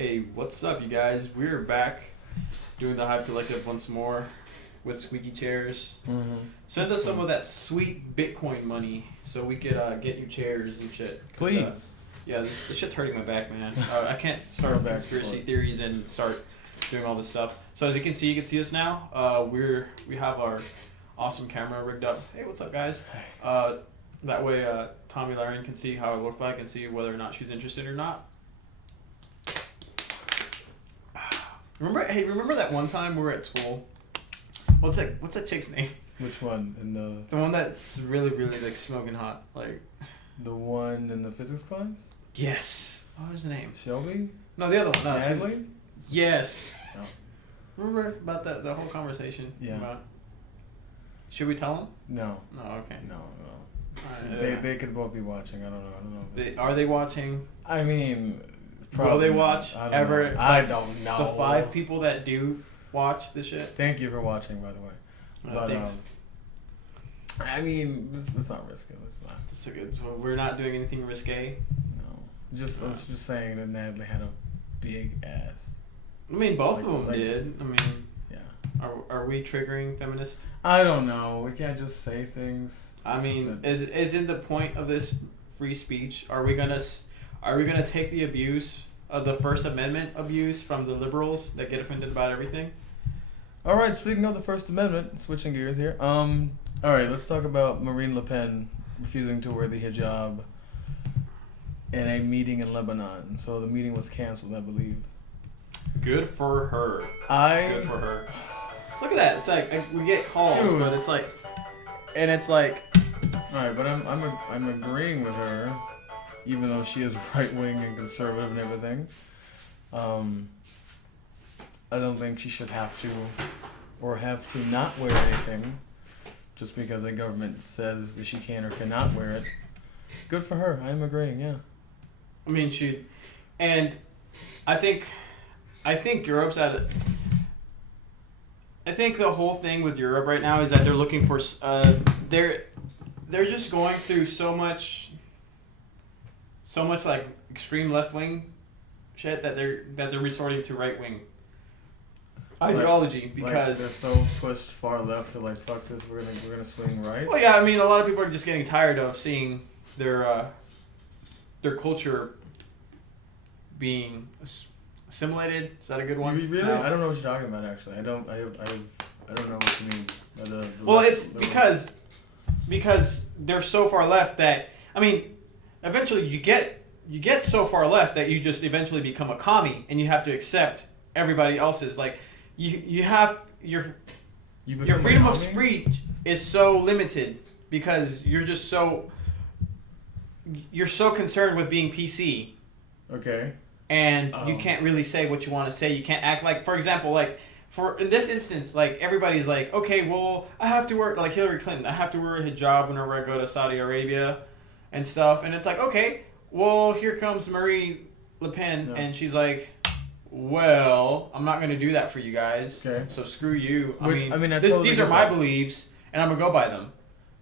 Hey, what's up, you guys? We're back doing the Hive Collective once more with squeaky chairs. Mm-hmm. Send us some of that sweet Bitcoin money so we could get you chairs and shit. Please. Yeah, this shit's hurting my back, man. I can't start conspiracy theories and start doing all this stuff. So as you can see us now. We have our awesome camera rigged up. Hey, what's up, guys? That way, Tommy Larian can see how I look like and see whether or not she's interested or not. Remember that one time we were at school? What's that chick's name? Which one? The one that's really like smoking hot, like. The one in the physics class? Yes. What was her name? Shelby? No, the other one. No, Natalie? Yes. Oh. Remember about the whole conversation? Yeah. About, should we tell them? No. No. Okay. No. They could both be watching. I don't know. Are they watching? I mean, probably. Will they watch ever? I don't know. The 5 people that do watch the shit. Thank you for watching, by the way. But thanks. I mean, let's not risk it. Let's not. That's a good. So we're not doing anything risque. No. I was just saying that Natalie had a big ass. I mean, both of them did. I mean. Yeah. Are we triggering feminists? I don't know. We can't just say things. I mean, isn't the point of this free speech? Are we gonna take the abuse of the First Amendment abuse from the liberals that get offended about everything? All right. Speaking of the First Amendment, switching gears here. All right. Let's talk about Marine Le Pen refusing to wear the hijab in a meeting in Lebanon. So the meeting was canceled, I believe. Good for her. Good for her. Look at that. It's like we get calls, dude. But it's like, and it's like. All right, but I'm agreeing with her, even though she is right wing and conservative and everything. I don't think she should have to not wear anything, just because the government says that she can or cannot wear it. Good for her. I'm agreeing. Yeah. I mean, and I think Europe's at it. I think the whole thing with Europe right now is that they're looking for they're just going through so much like extreme left wing shit that they're resorting to right wing ideology because they're so pushed far left to like fuck this, we're gonna swing right. Well, yeah, I mean a lot of people are just getting tired of seeing their culture being assimilated. Is that a good one? Really? No. I don't know what you're talking about. Actually, I don't know what you mean. Well, it's because they're so far left that I mean, eventually you get so far left that you just eventually become a commie and you have to accept everybody else's you have your freedom of speech is so limited because you're so concerned with being PC. Okay. And you can't really say what you want to say. You can't act like, for example, in this instance, everybody's like, okay, well, I have to wear, like Hillary Clinton, I have to wear a hijab whenever I go to Saudi Arabia and stuff. And it's like, okay, well, here comes Marie Le Pen, and she's like, well, I'm not going to do that for you guys. Okay. So screw you. These are my beliefs, and I'm going to go by them.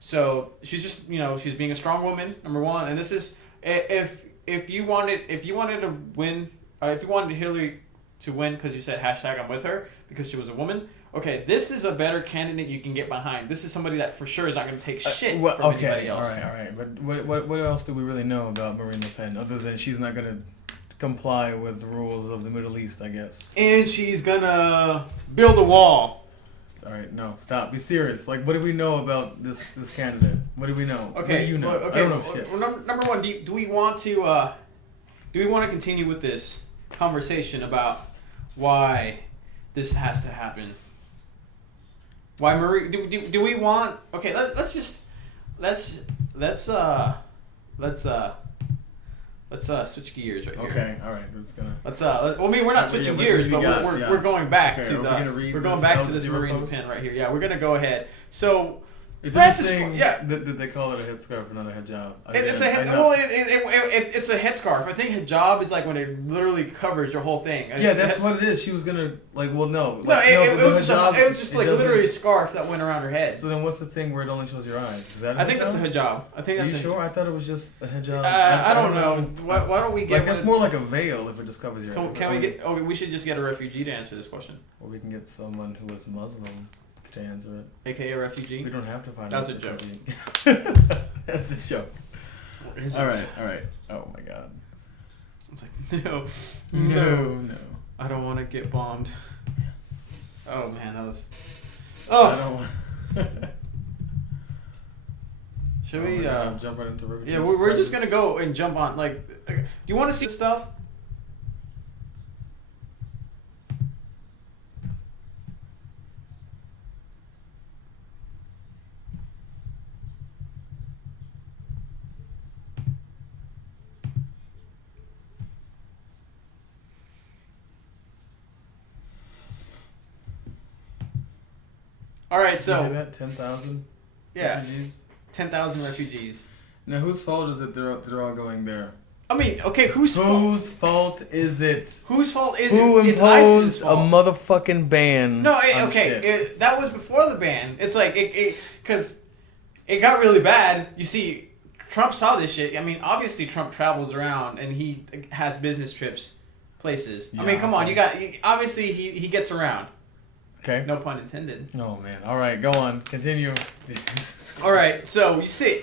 So she's just, she's being a strong woman, number one. And this is, if you wanted to win, if you wanted Hillary to win because you said hashtag I'm with her because she was a woman, okay, this is a better candidate you can get behind. This is somebody that for sure is not going to take shit from anybody else. All right. But what else do we really know about Marine Le Pen other than she's not going to comply with the rules of the Middle East, I guess? And she's going to build a wall. All right, no, stop. Be serious. What do we know about this candidate? What do we know? Okay, what do you know? Okay, I don't know shit. Number one, do we want to continue with this conversation about why this has to happen? Why Marie? Do we want? Okay, let's switch gears right here. Okay, all right, we're just gonna. We're not switching gears, but we're going back to we're gonna read we're going back to this Marine Le Pen right here. Yeah, we're gonna go ahead. So It's Francis, interesting yeah. that they call it a headscarf and not a hijab. It's a it's a headscarf. I think hijab is like when it literally covers your whole thing. Yeah, that's what it is. She was gonna like, well, no. No, Like, it was hijab, just, it was just like literally a scarf that went around her head. So then, what's the thing where it only shows your eyes? Is that a I think hijab? that's a hijab. I think that's. Are you sure? I thought it was just a hijab. I don't know. Why don't we get? Like that's more like a veil if it just covers your eyes. Can we get? Oh, we should just get a refugee to answer this question. Or we can get someone who is Muslim to answer it. AKA a refugee. We don't have to find. That's a joke. That's a joke. All right. Oh my god. It's like no. I don't want to get bombed. Oh man, that was. Oh. I don't want. Should we jump right into refugees? Yeah, we're just gonna go and jump on. Like, do you want to see stuff? All right, so 10,000. Yeah, refugees. 10,000 refugees. Now, whose fault is it they're all going there? I mean, okay, whose fault is it? Whose fault is Who it? It's imposed ISIS's a fault. motherfucking ban? No, on okay, shit? that was before the ban. It's like because it got really bad. You see, Trump saw this shit. I mean, obviously Trump travels around and he has business trips, places. Yeah, I mean, come on, obviously he gets around. Okay. No pun intended. Oh man. All right, go on. Continue. All right, so you see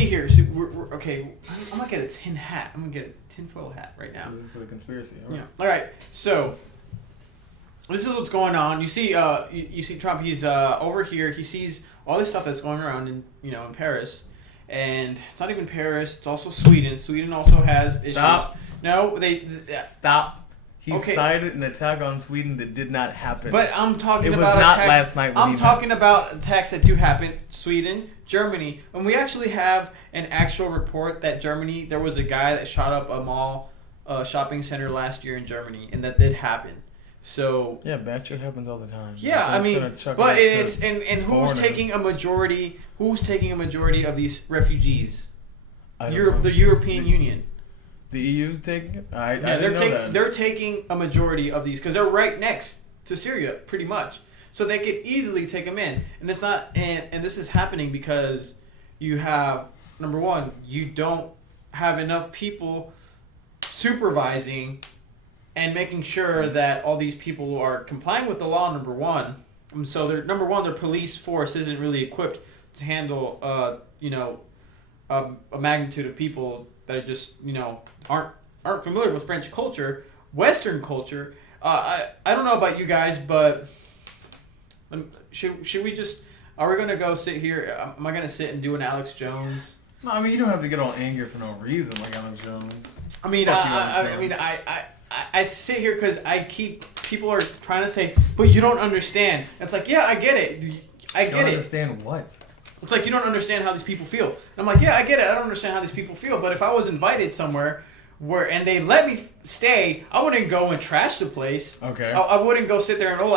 here. So we're okay. I'm gonna get a tin hat. I'm gonna get a tinfoil hat right now. This is for the conspiracy. All right. Yeah. All right. So this is what's going on. You see, you see Trump. He's over here. He sees all this stuff that's going around in Paris, and it's not even Paris. It's also Sweden. Sweden also has issues. Stop. No, Stop. He Okay. cited an attack on Sweden that did not happen. But I'm talking It was about not attacks. last night when I'm he talking about attacks that do happen. Sweden, Germany, and we actually have an actual report that Germany. There was a guy that shot up a mall, shopping center last year in Germany, and that did happen. So yeah, bad shit happens all the time. yeah, I mean, but it's and who's foreigners. taking a majority? Who's taking a majority of these refugees? I don't know. The European Union. The EU's taking it? I Yeah, didn't know that. they're taking a majority of these because they're right next to Syria, pretty much. So they could easily take them in, and it's not. And this is happening because you have number one, you don't have enough people supervising and making sure that all these people are complying with the law. Number one, and so their police force isn't really equipped to handle, a magnitude of people that are just aren't familiar with French culture, Western culture. I don't know about you guys, but should we just are we gonna go sit here? Am I gonna sit and do an Alex Jones? No, I mean you don't have to get all angry for no reason like Alex Jones. I mean, Fuck you, I sit here because people are trying to say, but you don't understand. It's like, yeah, I get it. I get Don't it. understand what? It's like you don't understand how these people feel. And I'm like, yeah, I get it. I don't understand how these people feel. But if I was invited somewhere and they let me stay, I wouldn't go and trash the place. Okay. I wouldn't go sit there and I'm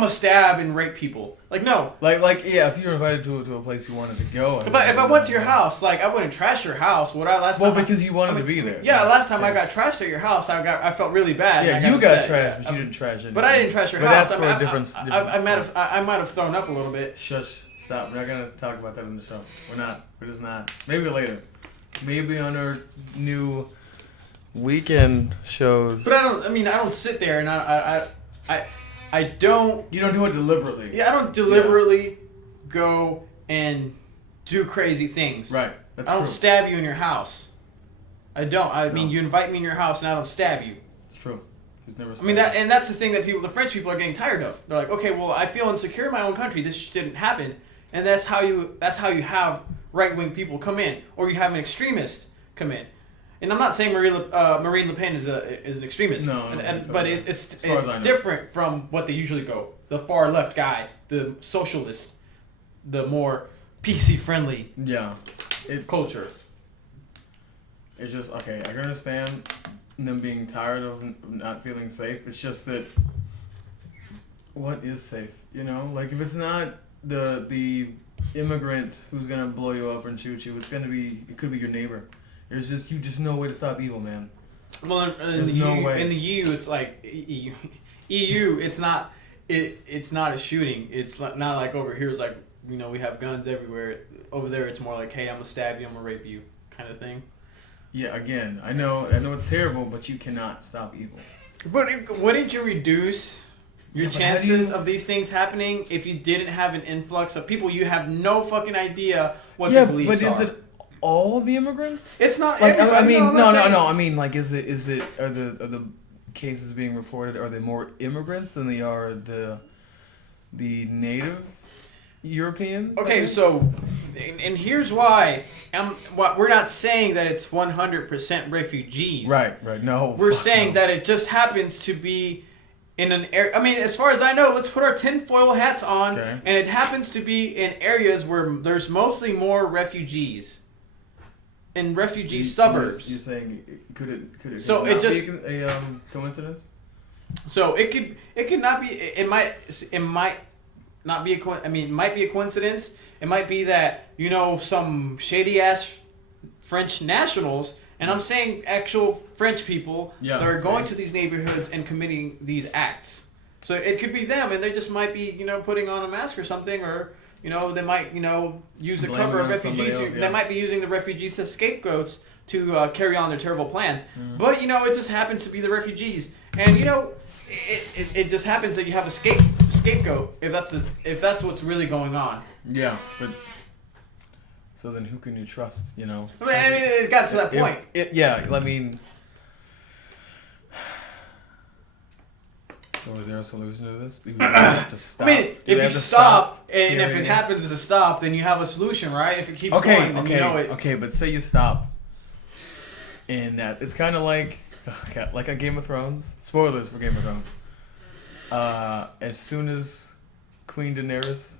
gonna stab and rape people. Like no. Like yeah, if you were invited to a place you wanted to go. If I went to your house, like I wouldn't trash your house. Would I last time? Well, because you wanted to be there. Yeah, last time I got trashed at your house, I felt really bad. Yeah, you got trashed, but you didn't trash anyone. But I didn't trash your but house. That's for a different. I might have thrown up a little bit. Shush. Stop. We're not gonna talk about that in the show. We're not. We're just not. Maybe later. Maybe on our new weekend shows. But I don't sit there and I don't. You don't do it deliberately. Yeah, I don't deliberately go and do crazy things. Right. That's I don't true. stab you in your house. I don't. I mean, No. you invite me in your house and I don't stab you. It's true. He's never. I mean that's the thing that the French people are getting tired of. They're like, okay, well, I feel insecure in my own country. This shouldn't happen, and that's how you have right wing people come in, or you have an extremist come in. And I'm not saying Marine Le Pen is an extremist. No, but it's different from what they usually go. The far left guy, the socialist, the more PC friendly. Yeah. Culture. It's just okay. I can understand them being tired of not feeling safe. It's just that what is safe? You know, like if it's not the immigrant who's gonna blow you up and shoot you. It could be your neighbor. You just no way to stop evil, man. Well, in the EU, it's like EU. It's not a shooting. It's not like over here. It's like, you know, we have guns everywhere. Over there, it's more like, hey, I'm gonna stab you, I'm gonna rape you, kind of thing. Yeah. Again, I know it's terrible, but you cannot stop evil. But wouldn't you reduce your chances of these things happening if you didn't have an influx of people you have no fucking idea what their beliefs are? Yeah, but is it all the immigrants? It's not like, everybody. No. I mean, like, is it are the cases being reported, are they more immigrants than they are the native Europeans? Okay, so and here's why. We're not saying that it's 100% refugees. Right. No. We're saying that it just happens to be in an area. I mean, as far as I know, let's put our tinfoil hats on, and it happens to be in areas where there's mostly more refugees. In refugee suburbs. You're saying could it so not it just be a coincidence? So it could not be. It might not be a I mean, it might be a coincidence. It might be that, you know, some shady ass French nationals, and I'm saying actual French people that are going to these neighborhoods and committing these acts. So it could be them, and they just might be, you know, putting on a mask or something, or, you know, they might, you know, use the cover of refugees. They might be using the refugees as scapegoats to carry on their terrible plans. But, you know, it just happens to be the refugees. And, you know, it just happens that you have a scapegoat if that's what's really going on. Yeah, but so then who can you trust, you know? I mean, it got to that point. I mean... So is there a solution to this? Do we have to stop? I mean, if you stop, and if it happens to stop, then you have a solution, right? If it keeps going, then you know it. Okay, but say you stop, and that it's kind of like a Game of Thrones. Spoilers for Game of Thrones. As soon as Queen Daenerys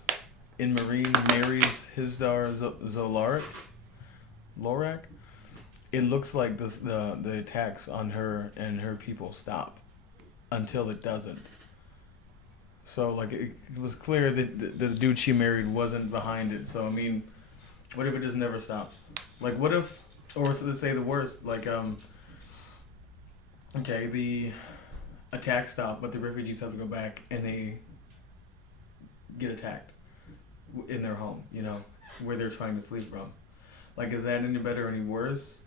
in Meereen marries Hizdahr Lorak, it looks like the attacks on her and her people stop. Until it doesn't. So, like, it was clear that the dude she married wasn't behind it. So, I mean, what if it just never stops? Like, what if, or let's say the worst, like, okay, the attack stopped, but the refugees have to go back and they get attacked in their home, you know, where they're trying to flee from. Like, is that any better or any worse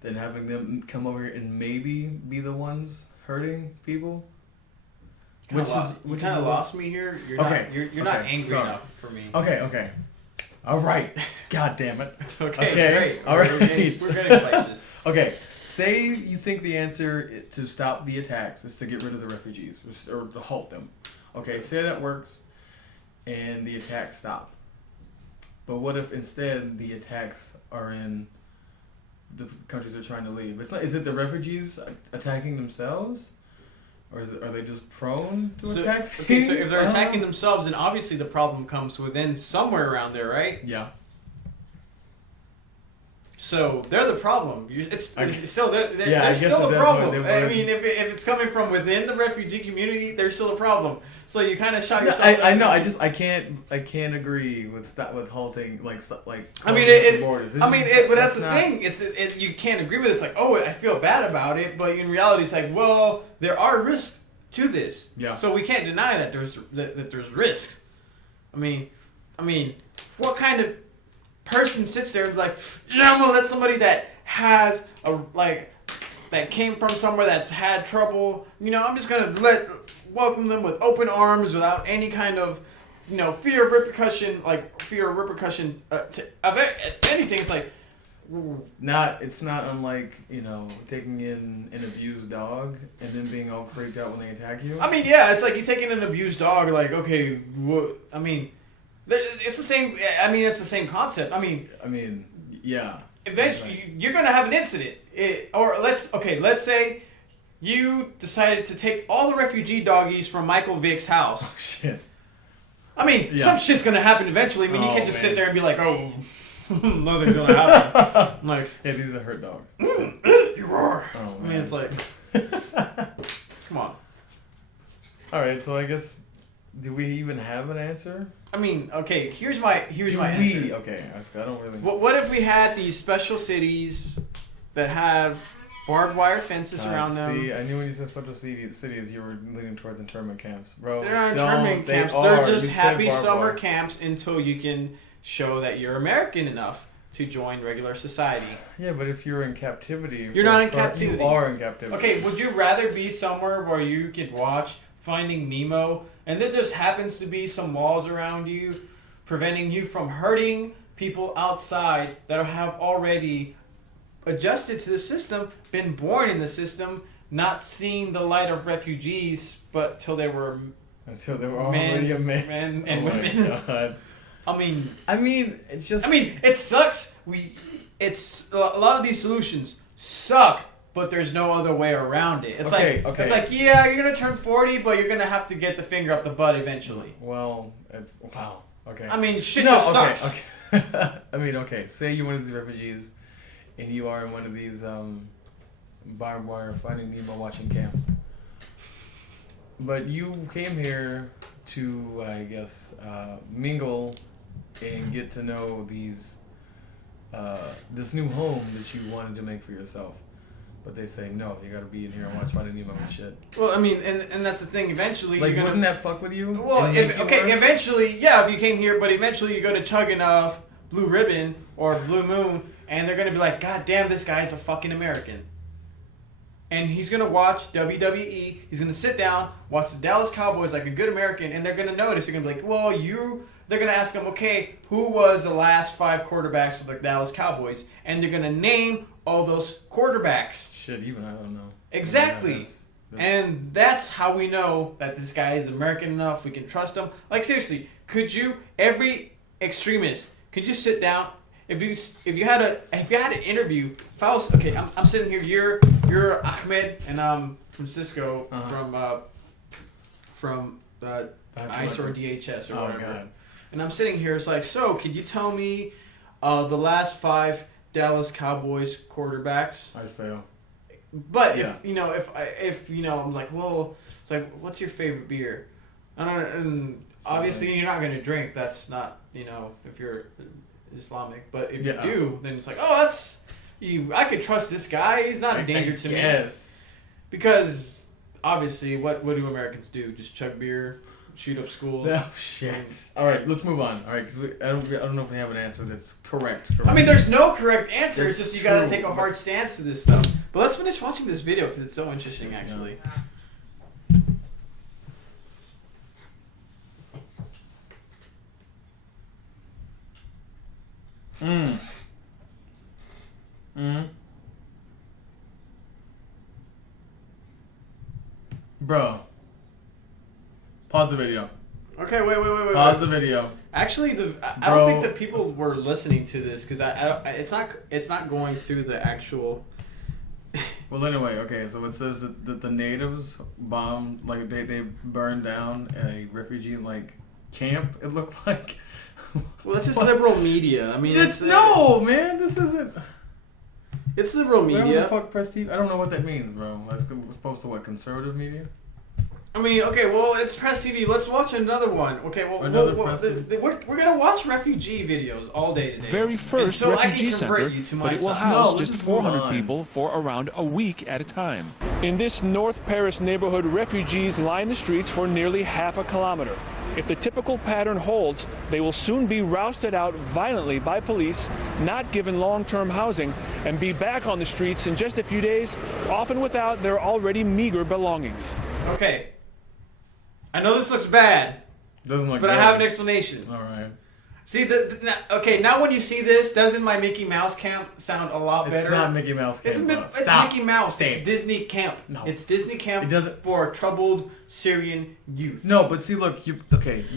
than having them come over here and maybe be the ones hurting people? You kind of lost me here. You're not angry enough for me. Okay. All right. God damn it. Okay. Great. All right. We're getting places. Okay. Say you think the answer to stop the attacks is to get rid of the refugees or to halt them. Okay. Say that works, and the attacks stop. But what if instead the attacks are in the countries they're trying to leave? Is it the refugees attacking themselves, or are they just prone to attack? Okay, so if they're attacking themselves, then obviously the problem comes within somewhere around there, right? Yeah. So they're the problem. They're still a problem. I mean, if it's coming from within the refugee community, they're still a problem. So you kind of shot yourself. I know. I can't agree with that, with halting like. I mean, borders. But that's the thing. You can't agree with it. It's like, oh, I feel bad about it, but in reality, it's like, well, there are risks to this. Yeah. So we can't deny that there's risks. I mean, what kind of person sits there and be like, yeah, I'm gonna let somebody that has that came from somewhere that's had trouble, you know, I'm just gonna welcome them with open arms without any kind of, you know, fear of repercussion of anything. It's like, it's not unlike, you know, taking in an abused dog and then being all freaked out when they attack you. I mean, yeah, it's like you take in an abused dog, like, okay, it's the same. I mean, it's the same concept. I mean, yeah. Eventually, you're gonna have an incident. Let's say you decided to take all the refugee doggies from Michael Vick's house. Oh shit. I mean, some shit's gonna happen eventually. I mean, you can't just sit there and be like, oh, nothing's gonna happen. I'm like, hey, these are hurt dogs. You are. Oh, I mean, it's like, come on. All right, so I guess Do we even have an answer? I mean, okay, here's my answer. Okay, I don't really... What if we had these special cities that have barbed wire fences around them? See, I knew when you said special cities, you were leaning towards internment camps. Bro, they're not internment camps. They're just happy summer camps until you can show that you're American enough to join regular society. Yeah, but if you're in captivity... You're not in captivity. You are in captivity. Okay, would you rather be somewhere where you could watch Finding Nemo and there just happens to be some walls around you preventing you from hurting people outside that have already adjusted to the system, been born in the system, not seeing the light of refugees, but till they were already a man. Men and women. God. I mean, it's just... it sucks. It's a lot of these solutions suck, but there's no other way around it. It's It's like, yeah, you're gonna turn 40, but you're gonna have to get the finger up the butt eventually. Well, it's wow. Okay. I mean, shit just sucks. Okay. I mean, okay. Say you're one of these refugees, and you are in one of these barbed wire Finding Nemo watching camps. But you came here to, I guess, mingle and get to know these this new home that you wanted to make for yourself. But they say, no, you gotta be in here and watch Finding Nemo and shit. Well, I mean, and that's the thing, eventually like, you're gonna... wouldn't that fuck with you? Well, eventually, yeah, if you came here, but eventually you go to Chug Enough, Blue Ribbon, or Blue Moon, and they're gonna be like, God damn, this guy's a fucking American. And he's gonna watch WWE, he's gonna sit down, watch the Dallas Cowboys like a good American, and they're gonna notice, they're gonna be like, well, they're gonna ask him, okay, who was the last 5 quarterbacks for the Dallas Cowboys? And they're gonna name all those quarterbacks. Shit, even I don't know. Exactly. And that's how we know that this guy is American enough, we can trust him. Like, seriously, every extremist, could you sit down, if you had an interview, if I was, okay, I'm sitting here, you're Ahmed, and I'm Francisco from ICE or DHS or whatever. God. And I'm sitting here, it's like, so, could you tell me the last 5 Dallas Cowboys quarterbacks? I'd fail. But yeah. if I'm like, well, it's like, what's your favorite beer? And obviously you're not gonna drink. That's not, if you're Islamic. But if you do, then it's like, oh, that's you. I could trust this guy. He's not a danger to me. Yes. Because obviously, what do Americans do? Just chug beer, shoot up schools. Oh shit! All right, let's move on. All right, because I don't know if we have an answer that's correct. I mean, there's no correct answer. It's just you got to take a hard stance to this stuff. But let's finish watching this video because it's so interesting, actually. Bro. Pause the video. Okay, wait. Pause the video. Actually, I don't think that people were listening to this because it's not going through the actual. Well, anyway, okay. So it says that the natives bombed, like they burned down a refugee camp. It looked like. Well, that's just liberal media. I mean, man. This isn't. It's liberal media. Whatever the fuck press TV? I don't know what that means, bro. That's supposed to what? Conservative media? I mean, okay, well, it's Press TV. Let's watch another one. Okay, well, we're gonna watch refugee videos all day today. Very first refugee center, but it will house just 400 people for around a week at a time. In this North Paris neighborhood, refugees line the streets for nearly half a kilometer. If the typical pattern holds, they will soon be rousted out violently by police, not given long-term housing, and be back on the streets in just a few days, often without their already meager belongings. Okay. I know this looks bad. Doesn't look but bad. I have an explanation. All right. See, now when you see this, doesn't my Mickey Mouse camp sound a lot better? It's not Mickey Mouse camp. It's Mickey Mouse. Stay. It's Disney camp. No. It's Disney camp for troubled Syrian youth. No, but see, look, you're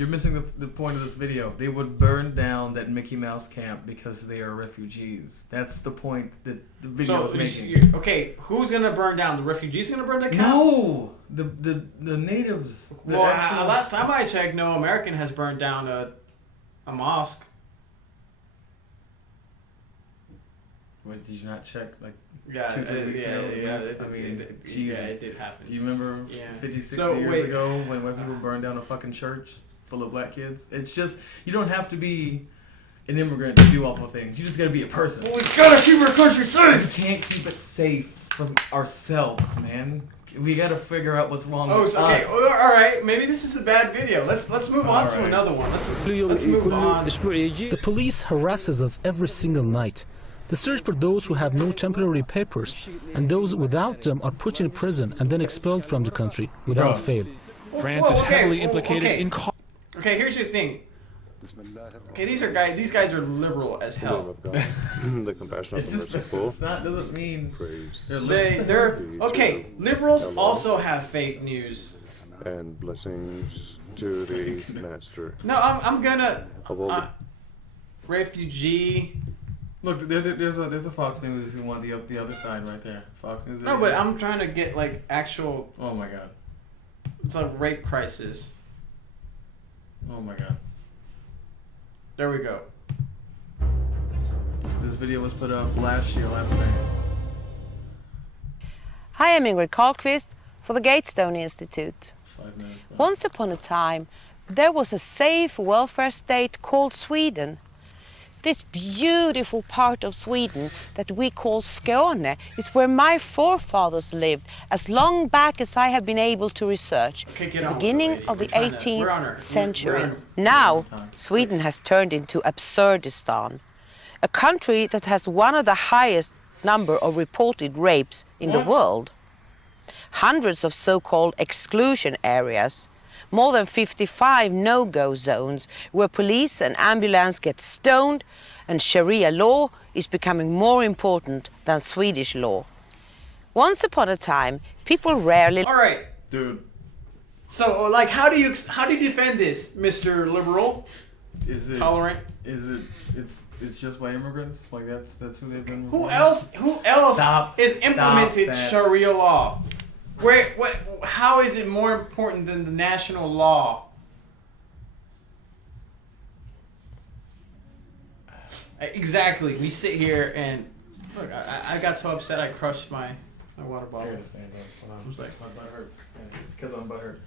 missing the point of this video. They would burn down that Mickey Mouse camp because they are refugees. That's the point that the video is making. Okay, who's going to burn down? The refugees going to burn the camp? No! The natives. Last time I checked, no American has burned down a mosque. What, did you not check like Yeah, 2-3 weeks ago? it did happen. Do you remember 50, 60 years ago when white people burned down a fucking church full of black kids? It's just, you don't have to be an immigrant to do awful things. You just gotta be a person. Well, we gotta keep our country safe! We can't keep it safe from ourselves, man. We gotta figure out what's wrong with us. Alright, maybe this is a bad video. Let's move on to another one. Let's move on. The police harasses us every single night. They search for those who have no temporary papers, and those without them are put in prison and then expelled from the country without fail. France is heavily implicated in... Okay, here's your thing. Okay, these guys are liberal as hell. The compassion of the merciful. Doesn't mean they're okay. Liberals also have fake news. And blessings to the master. No, I'm gonna refugee. Look, there's a Fox News if you want the other side right there. Fox News. No, but I'm trying to get like actual. Oh my god. It's a rape crisis. Oh my god. There we go. This video was put up last May. Hi, I'm Ingrid Karlqvist for the Gatestone Institute. Once upon a time, there was a safe welfare state called Sweden. This beautiful part of Sweden that we call Skåne is where my forefathers lived as long back as I have been able to research, the beginning of the 18th century. Now, Sweden has turned into Absurdistan, a country that has one of the highest number of reported rapes in the world. Hundreds of so-called exclusion areas, more than 55 no-go zones where police and ambulance get stoned, and Sharia law is becoming more important than Swedish law. Once upon a time, people rarely... All right. Dude. So, like, how do you defend this, Mr. Liberal? Is it tolerant? Is it? It's just by immigrants. Like that's who they've been. Who else is implemented Sharia law? How is it more important than the national law? Exactly. We sit here and look. I got so upset I crushed my water bottle. I gotta stand up. I was like, my butt hurts because I'm butthurt.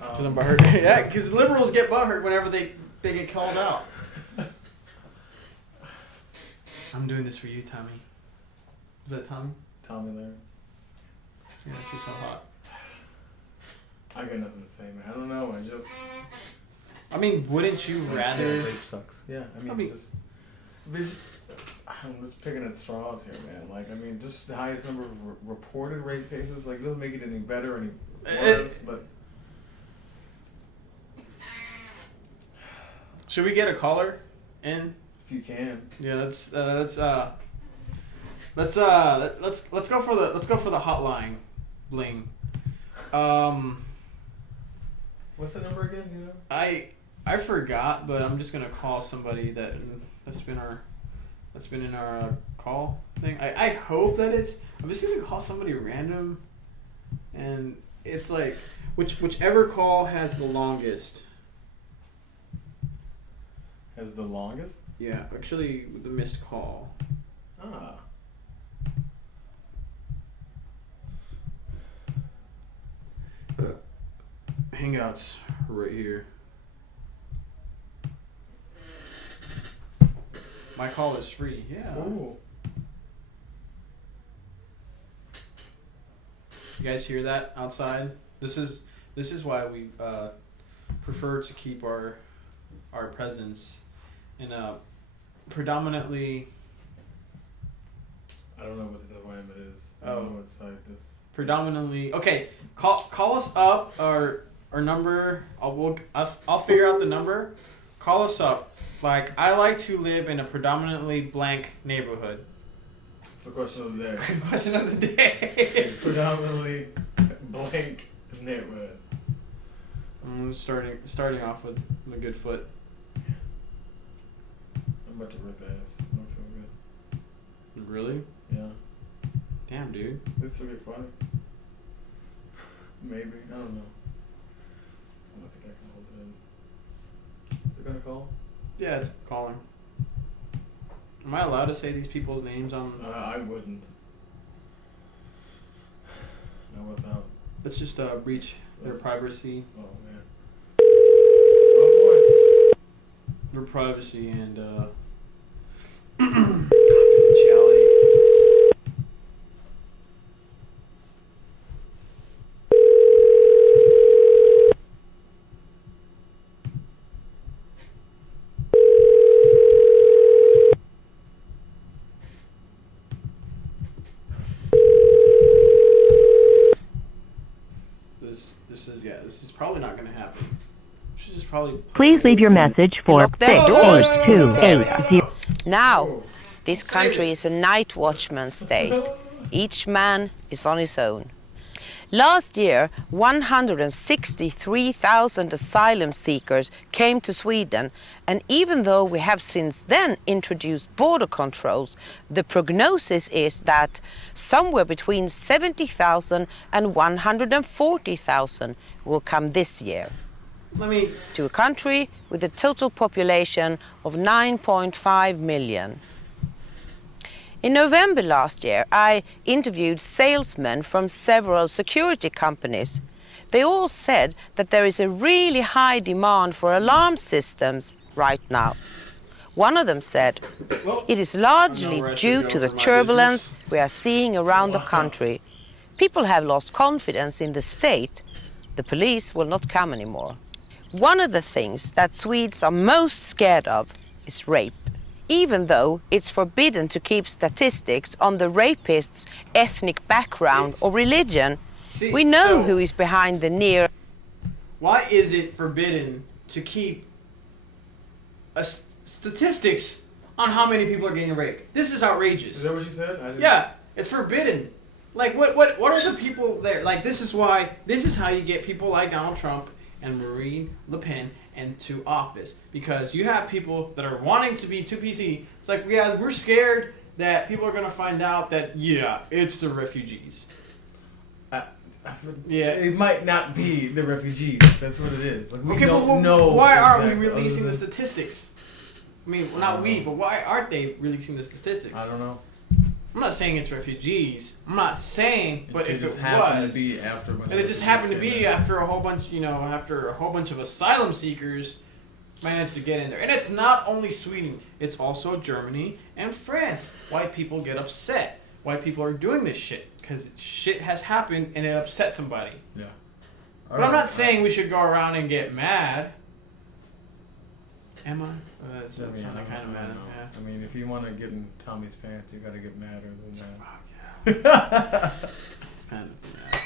Because I'm butthurt. Yeah, because liberals get butthurt whenever they get called out. I'm doing this for you, Tommy. Is that Tommy? Tommy there. Yeah, she's so hot. I got nothing to say, man. I don't know. I mean, wouldn't you rather? Rape sucks. Yeah, I mean I'm just picking at straws here, man. Like, I mean, just the highest number of reported rape cases. Like, it doesn't make it any better, any worse, but. Should we get a caller in? If you can. Yeah, let's go for the hotline bling. What's the number again? Do you know? I forgot, but I'm just gonna call somebody that's been in our call thing. I hope that I'm just gonna call somebody random, and it's like whichever call has the longest. Has the longest? Yeah, actually, the missed call. Ah. Hangouts right here. My call is free. Yeah. Ooh. You guys hear that outside? This is why we prefer to keep our presence in a predominantly. I don't know what this environment is. I don't know what side this. Predominantly. Okay, call us up. Our number. I'll figure out the number. Call us up. Like, I like to live in a predominantly blank neighborhood. It's the question of the day. Question of the day. Predominantly blank neighborhood. I'm starting off with a good foot. I'm about to rip ass. I don't feel good. Really? Yeah. Damn, dude. This will be funny. Maybe. I don't know. I don't think I can hold it in. Is it gonna call? Yeah, it's calling. Am I allowed to say these people's names on? I wouldn't. No, without. Let's just breach their privacy. Oh man. Oh Their privacy and confidentiality. This is probably not going to happen. Should just probably. Please leave your message for Lock their doors in this area. 628. Now, this country is a night watchman state. Each man is on his own. Last year, 163,000 asylum seekers came to Sweden, and even though we have since then introduced border controls, the prognosis is that somewhere between 70,000 and 140,000 will come this year. To a country with a total population of 9.5 million. In November last year, I interviewed salesmen from several security companies. They all said that there is a really high demand for alarm systems right now. One of them said, it is largely due to the turbulence we are seeing around the country. People have lost confidence in the state. The police will not come anymore. One of the things that Swedes are most scared of is rape. Even though it's forbidden to keep statistics on the rapist's ethnic background or religion, we know who is behind the near. Why is it forbidden to keep statistics on how many people are getting raped? This is outrageous. Is that what she said? Yeah, it's forbidden. Like, what are the people there? Like, this is how you get people like Donald Trump and Marine Le Pen into office, because you have people that are wanting to be too PC. It's like, we're scared that people are going to find out that, it's the refugees. It might not be the refugees. That's what it is. Like, we don't know. Why aren't we releasing the statistics? I mean, not we, but why aren't they releasing the statistics? I don't know. I'm not saying it's refugees. I'm not saying, but if it was, happened to be after, and it just happened to be after a whole bunch, after a whole bunch of asylum seekers managed to get in there. And it's not only Sweden; it's also Germany and France. White people get upset. White people are doing this shit because shit has happened and it upset somebody. Yeah. But I'm not saying we should go around and get mad. Am I? That sounded kind of mad. Yeah. I mean, if you want to get in Tommy's pants, you got to get madder than that. It's kind of mad.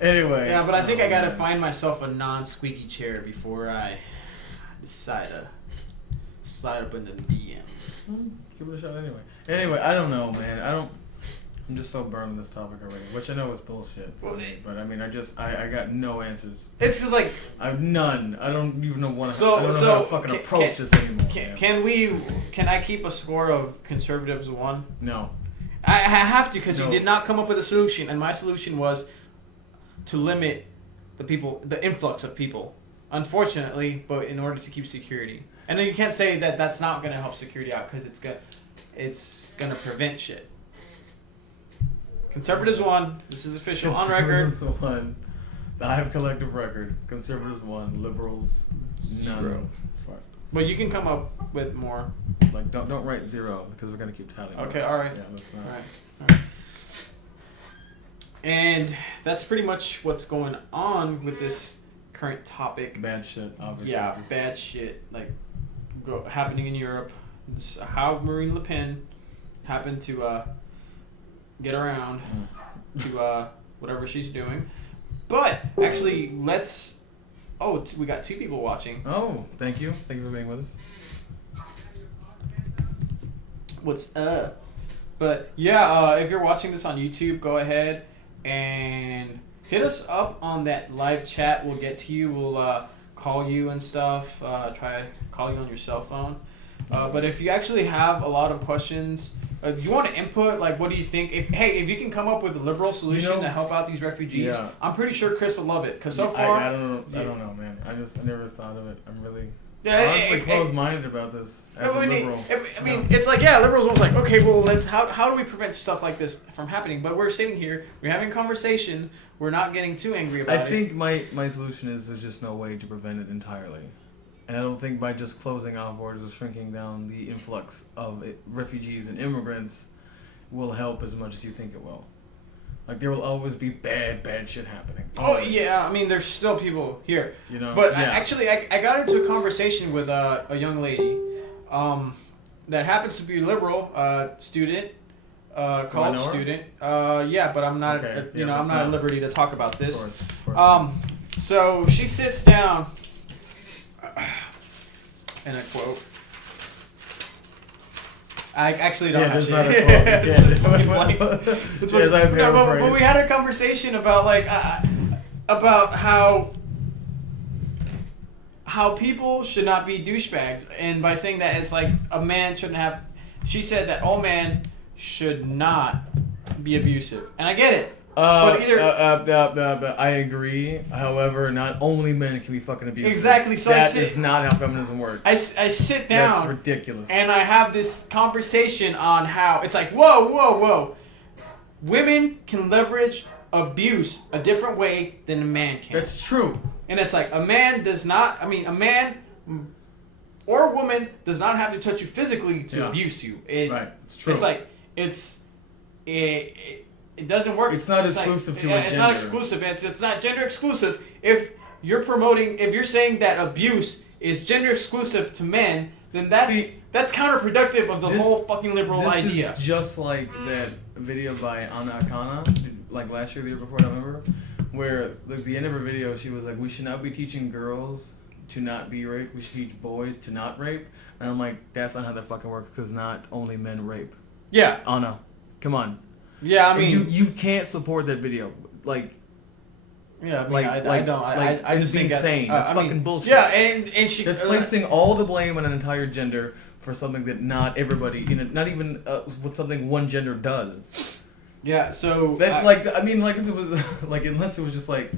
Anyway. Yeah, but I think I got to find myself a non-squeaky chair before I decide to slide up into the DMs. Give it a shot anyway. Anyway, I don't know, man. I'm just so burned on this topic already, which I know is bullshit. But I mean, I got no answers. It's because, like, I have none. I don't even know I don't know how to fucking approach this anymore. Can I keep a score of conservatives won? No. I have to, because you did not come up with a solution, and my solution was to limit the influx of people. Unfortunately, but in order to keep security. And then you can't say that that's not going to help security out, because it's gonna prevent shit. Conservatives won. This is official on record. Conservatives won. I have collective record. Conservatives won. Liberals none. But you can come up with more. Like don't write 0, because we're gonna keep tallying. Okay. All right. Yeah. Let's not. All right. And that's pretty much what's going on with this current topic. Bad shit. Obviously. Yeah. Bad shit. Like happening in Europe. It's how Marine Le Pen happened to get around to whatever she's doing. But actually, we got 2 people watching. Oh, thank you. Thank you for being with us. What's up? But yeah, if you're watching this on YouTube, go ahead and hit us up on that live chat. We'll get to you. We'll call you and stuff. Try call you on your cell phone. But if you actually have a lot of questions, if you want to input, like, what do you think? If you can come up with a liberal solution to help out these refugees, I'm pretty sure Chris would love it. Cause so far, I don't know, man. I never thought of it. I'm really. honestly closed-minded about this as a liberal. I mean, it's like, liberals was like, okay, well, how do we prevent stuff like this from happening? But we're sitting here, we're having a conversation, we're not getting too angry about it. I think my solution is there's just no way to prevent it entirely. And I don't think by just closing off borders or shrinking down the influx of refugees and immigrants will help as much as you think it will. Like, there will always be bad shit happening. Always. Oh, yeah. I mean, there's still people here. You know? But I got into a conversation with a young lady that happens to be a liberal student, college student. But I'm not, I'm not at liberty to talk about this. Of course. So she sits down, and I quote. I actually don't have not a quote. But we had a conversation about about how people should not be douchebags, and by saying that it's like a man shouldn't have. She said that all men should not be abusive, and I get it. But I agree. However, not only men can be fucking abusive. Exactly. So that is not how feminism works. I sit down. That's ridiculous. And I have this conversation on how it's like, whoa. Women can leverage abuse a different way than a man can. That's true. And it's like, a man or a woman does not have to touch you physically to abuse you. Right. It's true. It's like, it doesn't work. It's not exclusive to a gender. It's not exclusive. It's not gender exclusive. If you're saying that abuse is gender exclusive to men, then that's counterproductive of the whole fucking liberal idea. This is just like that video by Anna Akana, like last year, the year before, I don't remember, where like the end of her video, she was like, we should not be teaching girls to not be raped. We should teach boys to not rape. And I'm like, that's not how that fucking works, because not only men rape. Yeah. Anna, come on. Yeah, I mean, you can't support that video, like. Yeah, I just think insane. That's fucking bullshit. Yeah, and she that's placing all the blame on an entire gender for something that not everybody, not even what something one gender does. Yeah, so that's unless it was just like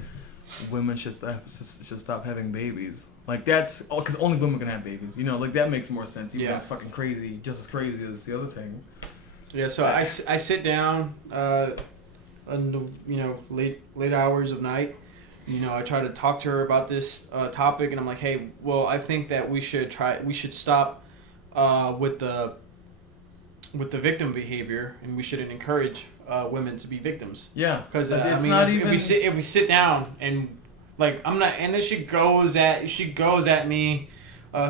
women should stop having babies. Like that's because only women can have babies. Like that makes more sense. Even though it's fucking crazy, just as crazy as the other thing. Yeah, so I sit down, in the late hours of night. I try to talk to her about this topic, and I'm like, hey, well, I think that we should stop with the victim behavior, and we shouldn't encourage women to be victims. Yeah, because if we sit down and and then she goes at me.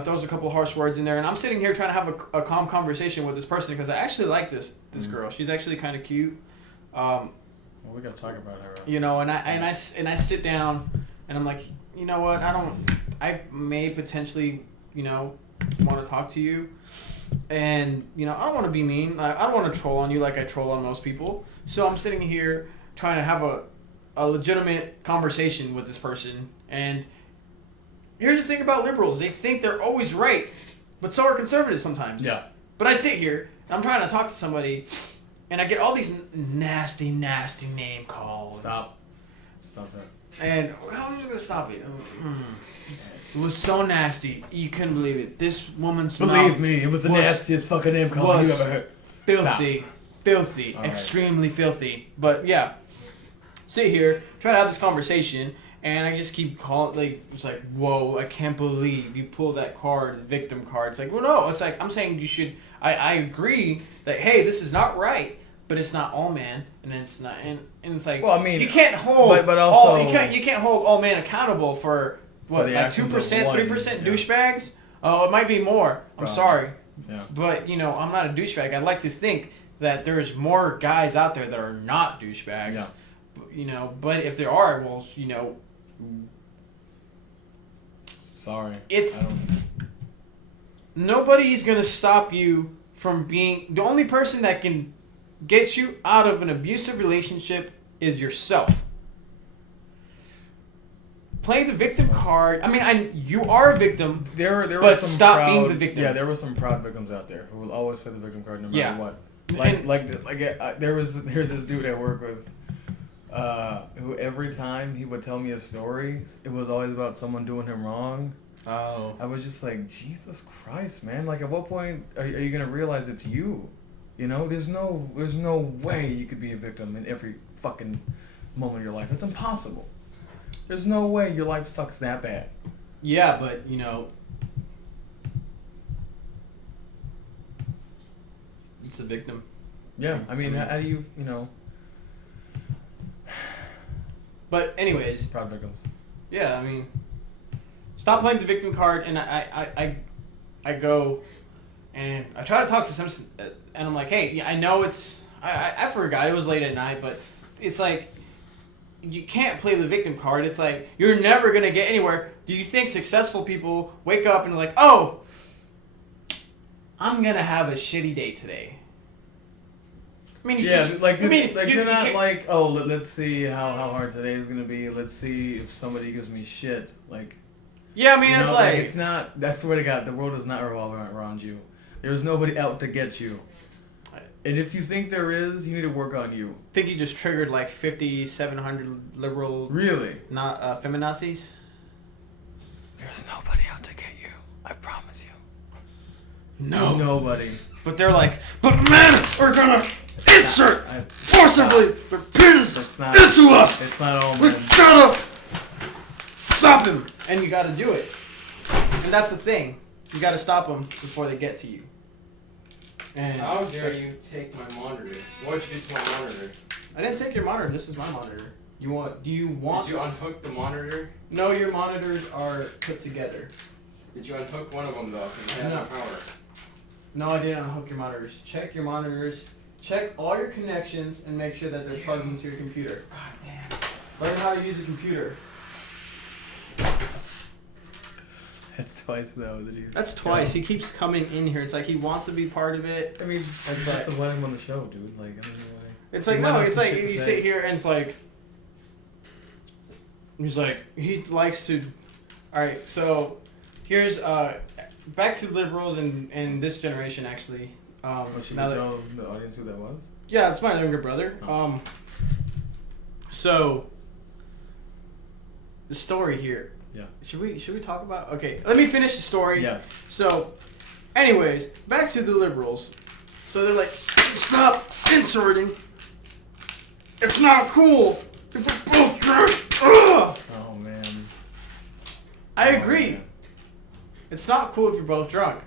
Throws a couple harsh words in there, and I'm sitting here trying to have a calm conversation with this person because I actually like this girl. She's actually kind of cute. Well, we gotta talk about her. And I sit down, and I'm like, you know what? I may potentially, want to talk to you, and I don't want to be mean. I don't want to troll on you like I troll on most people. So I'm sitting here trying to have a legitimate conversation with this person, and. Here's the thing about liberals. They think they're always right, but so are conservatives sometimes. Yeah. But I sit here, and I'm trying to talk to somebody, and I get all these nasty name calls. Stop that. And how are you going to stop it? It was so nasty. You couldn't believe it. This woman's Believe me, it was the nastiest fucking name call you ever heard. Filthy. All extremely filthy. But yeah, sit here, try to have this conversation. And I just keep calling, it's like, whoa, I can't believe you pulled that card, the victim card. It's like, well, no, it's like, I'm saying you should, I agree that, hey, this is not right, but it's not all men, and it's not, and it's like, well, I mean, you can't hold, but also, you can't hold all men accountable for, what, like 2%, 3% douchebags? Oh, it might be more. I'm sorry. Yeah. But, I'm not a douchebag. I'd like to think that there's more guys out there that are not douchebags. Yeah. But if there are, well, sorry. Nobody's going to stop you from being... The only person that can get you out of an abusive relationship is yourself. Playing the victim card... you are a victim, but stop being the victim. Yeah, there were some proud victims out there who will always play the victim card no matter what. There's this dude I work with who every time he would tell me a story, it was always about someone doing him wrong. Oh. I was just like, Jesus Christ, man. Like, at what point are you going to realize it's you? You know, there's no way you could be a victim in every fucking moment of your life. It's impossible. There's no way your life sucks that bad. Yeah, but, you know, it's a victim. Yeah, I mean, how do you, But anyways. Proud victims. Yeah, I mean, stop playing the victim card, and I go, and I try to talk to some, and I'm like, hey, I know it's, I forgot, it was late at night, but it's like, you can't play the victim card. It's like, you're never going to get anywhere. Do you think successful people wake up and are like, oh, I'm going to have a shitty day today? I mean, they're not like, oh, let's see how hard today is going to be. Let's see if somebody gives me shit. Like, yeah, I mean, it's like, it's not, I swear to God, the world does not revolve around you. There's nobody out to get you. And if you think there is, you need to work on you. I think you just triggered like 5,700 liberal... Really? Not feminazis? There's nobody out to get you. I promise you. No. Nobody. But they're like, but men are gonna insert forcibly their penis into us! It's not all men. We gotta stop them! And you gotta do it. And that's the thing. You gotta stop them before they get to you. And how dare you take my monitor? What'd you do to my monitor? I didn't take your monitor. This is my monitor. Do you want? Did you unhook the monitor? No, your monitors are put together. Did you unhook one of them though? Because it has no power. No, I didn't unhook your monitors. Check your monitors. Check all your connections and make sure that they're plugged into your computer. God damn. Learn how to use a computer. That's twice that was it. That's twice. He keeps coming in here. It's like he wants to be part of it. I mean, that's like to let him on the show, dude. Like, I don't know why. It's like, no, it's like you sit here and it's like, he's like, he likes to, alright, so here's, back to liberals and this generation actually. Should we tell the audience who that was? Yeah, it's my younger brother. Oh. So, the story here. Yeah. Should we talk about? Okay, let me finish the story. Yes. So, anyways, back to the liberals. So they're like, stop inserting. It's not cool. If we're both drunk. Ugh. Oh man. I agree. Man. It's not cool if you're both drunk.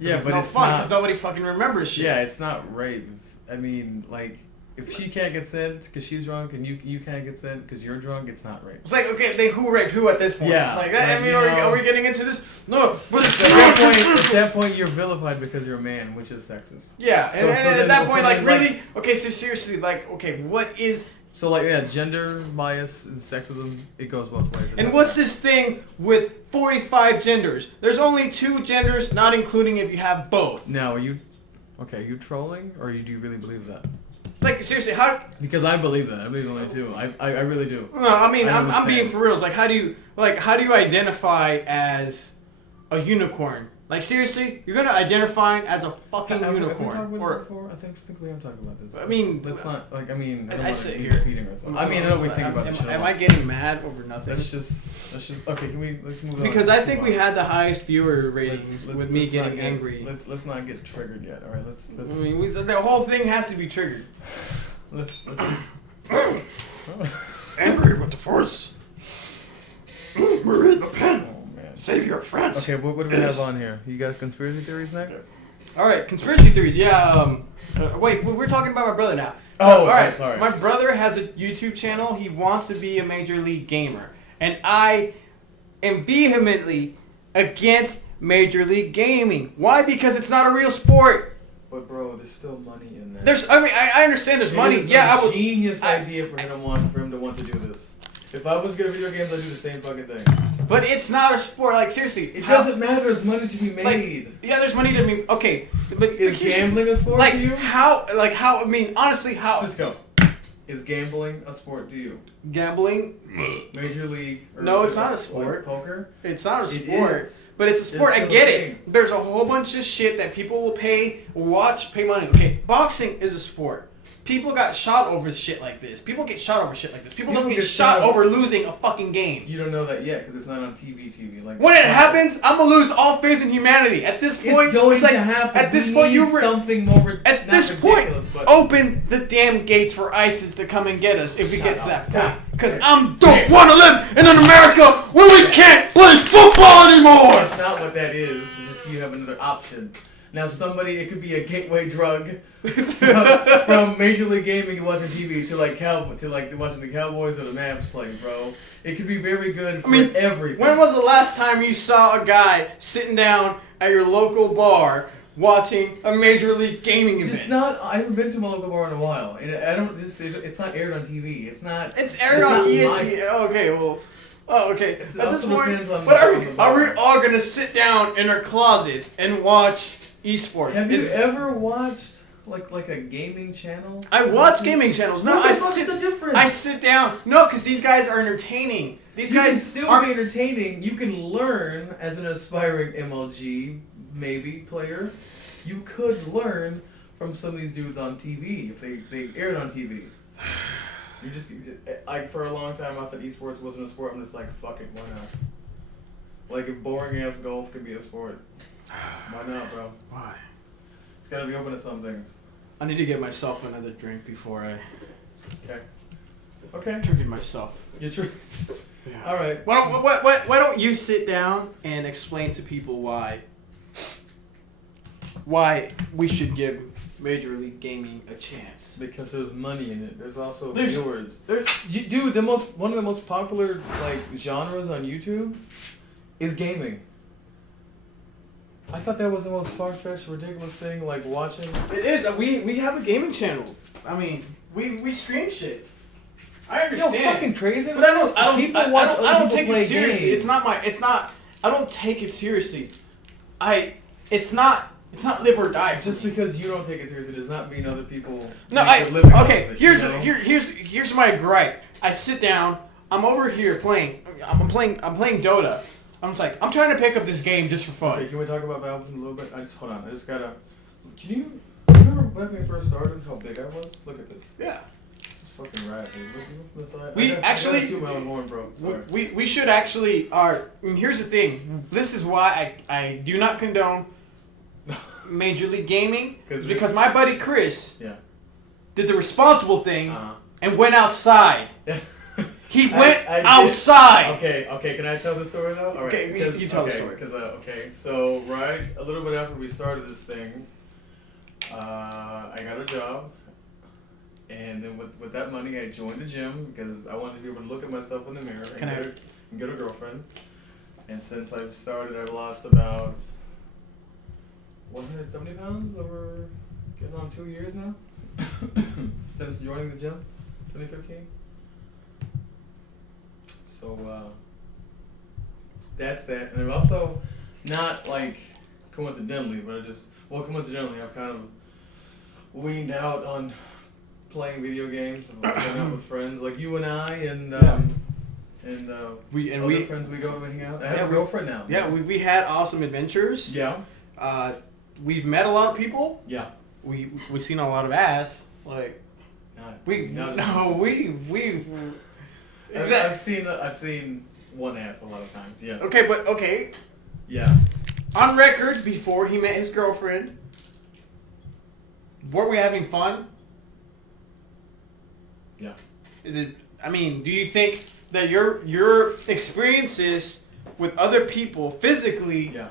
Yeah, it's but not it's fun because nobody fucking remembers shit. Yeah, it's not rape. I mean, like, if she can't get sent because she's drunk and you can't get sent because you're drunk, it's not rape. It's like, okay, who raped who at this point? Yeah. Like that. Like, I mean, are we getting into this? No, but it's at that point, you're vilified because you're a man, which is sexist. Yeah, and at that point, like, really? Okay, so seriously, like, okay, what is... So, like, yeah, gender bias and sexism, it goes both ways. And what's this thing with 45 genders? There's only 2 genders, not including if you have both. Now, are you trolling, or do you really believe that? It's like, seriously, how... Because I believe that. I believe only 2. I really do. No, I mean, I'm being for real. It's like, how do you identify as a unicorn? Like, seriously? You're gonna identify as a fucking unicorn? Have we talked about this before? I think we have talked about this. I mean... Let's not, like, I mean... I sit here... repeating ourselves. I mean, I know we think about this shit. Am I getting mad over nothing? Let's just... Okay, let's move on. Because I think we had the highest viewer ratings with me getting angry. Let's not get triggered yet, alright? Let's... I mean, the whole thing has to be triggered. Let's just... Angry with the Force. Marine Le Pen. Savior of France. Okay, what do we have on here? You got conspiracy theories next? Alright, conspiracy theories, yeah. Wait, we're talking about my brother now. So, alright, sorry. My brother has a YouTube channel. He wants to be a major league gamer. And I am vehemently against major league gaming. Why? Because it's not a real sport. But bro, there's still money in there. I understand there's money. Yeah, a genius idea for him to want to do this. If I was good at video games, I'd do the same fucking thing. But it's not a sport. Like, seriously. It doesn't matter. There's money to be made. Like, yeah, there's money to be... Okay. But is gambling a sport to you? How... I mean, honestly, how... Cisco. Is gambling a sport to you? Gambling? Major League... No, it's not a sport. Like poker? It's not a sport. It is. But it's a sport. I get it. There's a whole bunch of shit that people will pay money. Okay, boxing is a sport. People got shot over shit like this. People get shot over shit like this. People don't get shot over losing a fucking game. You don't know that yet because it's not on TV. Like when it happens, I'm gonna lose all faith in humanity. At this point, it's going to happen. At this point, something more. At this point, open the damn gates for ISIS to come and get us if we get to that point. Because I don't want to live in an America where we can't play football anymore. That's not what that is. It's just you have another option. Now, it could be a gateway drug from Major League Gaming and watching TV to watching the Cowboys or the Mavs play, bro. It could be very good for everything. When was the last time you saw a guy sitting down at your local bar watching a Major League Gaming event? I haven't been to my local bar in a while. It's not aired on TV. It's aired on ESPN. Okay, well. Oh, okay. At this point, are we all gonna sit down in our closets and watch esports? Have you ever watched like a gaming channel? I watch gaming channels. No, what's the difference? I sit down. No, because these guys are entertaining. These guys can still be entertaining. You can learn as an aspiring MLG maybe player. You could learn from some of these dudes on TV if they aired on TV. You just for a long time I thought esports wasn't a sport. I'm just like, fuck it, why not? Like if boring ass golf could be a sport, why not, bro? Why? It's gotta be open to some things. I need to get myself another drink before I. Okay. Drinking myself. You're true. Yeah. All right. Why don't you sit down and explain to people why we should give Major League Gaming a chance? Because there's money in it. There's also viewers. Dude, one of the most popular genres on YouTube is gaming. I thought that was the most far-fetched, ridiculous thing, watching. It is. We have a gaming channel. I mean, we stream shit. I understand. You're fucking crazy. But I don't take it seriously. Games. I don't take it seriously. It's not live or die. Just because you don't take it seriously does not mean other people. Here's my gripe. I sit down. I'm over here playing. I'm playing Dota. I'm trying to pick up this game just for fun. Okay, can we talk about Valve a little bit? Hold on. I just gotta. Can you remember when we first started? How big I was? Look at this. Yeah. It's fucking rad, dude. Look from the side. I toot my own horn, bro. We should actually. And here's the thing. This is why I do not condone Major League Gaming, because my buddy Chris did the responsible thing and went outside. He went outside. Okay. Can I tell the story though? All right. Okay, you tell the story. So a little bit after we started this thing, I got a job, and then with that money, I joined the gym because I wanted to be able to look at myself in the mirror and get a girlfriend. And since I've started, I've lost about 170 pounds over getting on 2 years now. Since joining the gym, 2015. So that's that, and I've also not coincidentally, but coincidentally I've kind of weaned out on playing video games and hanging out with friends like you and I and other friends we go and hang out. I have a girlfriend now. Yeah, we had awesome adventures. Yeah. We've met a lot of people. Yeah. We've seen a lot of ass. Exactly. I've seen one ass a lot of times. Yes. Okay. Yeah. On record, before he met his girlfriend, were we having fun? Yeah. Do you think that your experiences with other people physically? Yeah.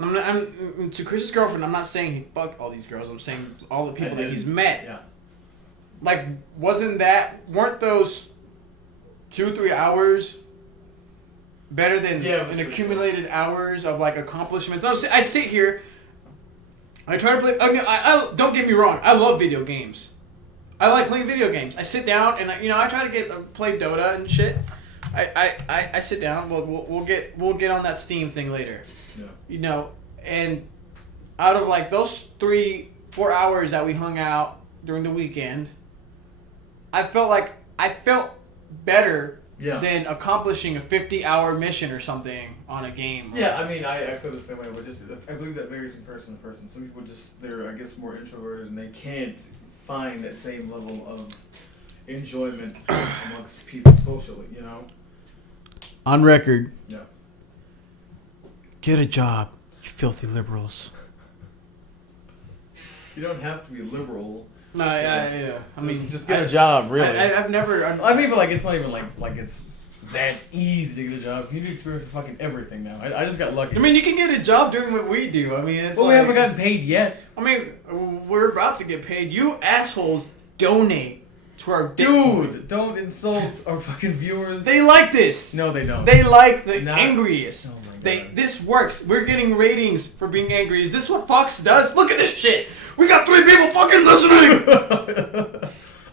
I'm to Chris's girlfriend. I'm not saying he fucked all these girls. I'm saying all the people that he's met. Yeah. Weren't those 2-3 hours better than an accumulated hours of accomplishments? I sit here. I try to play. I don't get me wrong. I love video games. I like playing video games. I sit down and I try to play Dota and shit. I sit down. We'll get on that Steam thing later. Yeah. And out of those 3-4 hours that we hung out during the weekend, I felt better than accomplishing a 50-hour mission or something on a game. Yeah, I feel the same way, but I believe that varies from person to person. Some people they're more introverted and they can't find that same level of enjoyment amongst people socially, you know? On record. Yeah. Get a job, you filthy liberals. You don't have to be liberal. No, yeah. I mean, just get a job, really. I've never. I mean, but like, it's not even like it's that easy to get a job. You need experience with fucking everything now. I just got lucky. I mean, you can get a job doing what we do. I mean, it's we haven't gotten paid yet. I mean, we're about to get paid. You assholes donate to our Dude, don't insult our fucking viewers. They like this. No, they don't. They like the angriest. Oh my God. This works. We're getting ratings for being angry. Is this what Fox does? Look at this shit. We got 3 people fucking listening.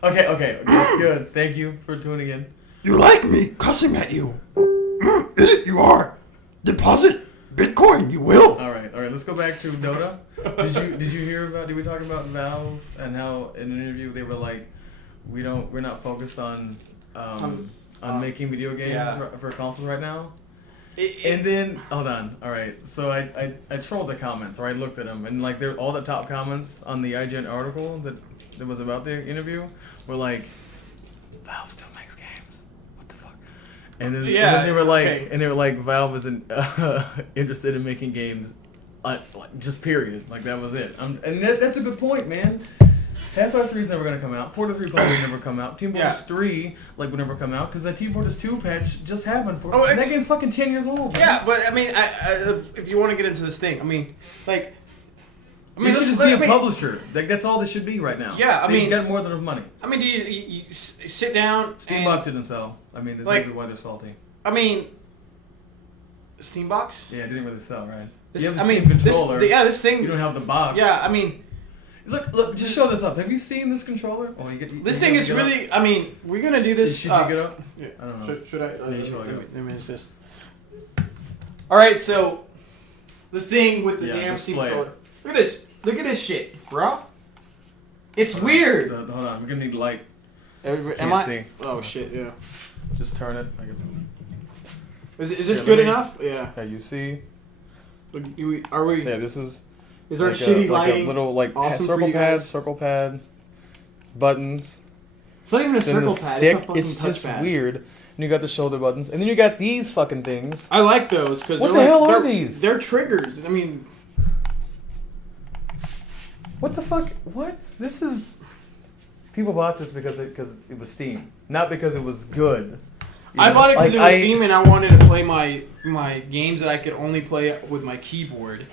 Okay, that's good. Thank you for tuning in. You like me cussing at you? Is it? You are. Deposit Bitcoin. You will. All right. Let's go back to Dota. Did you hear about? Did we talk about Valve and how in an interview they were like, we're not focused on making video games for consoles right now. And then hold on. All right. So I trolled the comments, or I looked at them, and like all the top comments on the IGN article that was about the interview were like, Valve still makes games. What the fuck? And then they were like, Valve isn't interested in making games, just period. Like that was it. And that's a good point, man. Half-Life 3 is never going to come out. Portal 3 probably will never come out. Team Fortress 3 will never come out because that Team Fortress 2 patch just happened. That game's fucking 10 years old. Man. Yeah, but I mean, if you want to get into this thing, I mean, like... this should be a publisher. Like, that's all this should be right now. Yeah, I mean... You got more than enough money. I mean, do you sit down Steambox didn't sell. I mean, that's maybe why they're salty. I mean... Steambox? Yeah, it didn't really sell, right? You have the Steam controller. This thing... You don't have the box. Yeah, I mean... Look, just show this up. Have you seen this controller? Oh, this thing is really... I mean, we're going to do this... Should you get up? Yeah. I don't know. Should I? Let me assist. Alright, so... The thing with the damn Steam controller... Look at this. Look at this shit, bro. It's weird. Hold on. We're going to need light. Am I? See. Oh, shit, yeah. Just turn it. Is this good enough? Yeah. Okay, you see? Are we... Yeah, this is... Is there shitty lighting? Like a little awesome circle pad, buttons. It's not even a circle pad. It's a fucking It's just weird. And you got the shoulder buttons, and then you got these fucking things. I like those because what the hell are these? They're triggers. I mean, what the fuck? What? This is. People bought this because it was Steam, not because it was good. I bought it because it was Steam, and I wanted to play my games that I could only play with my keyboard.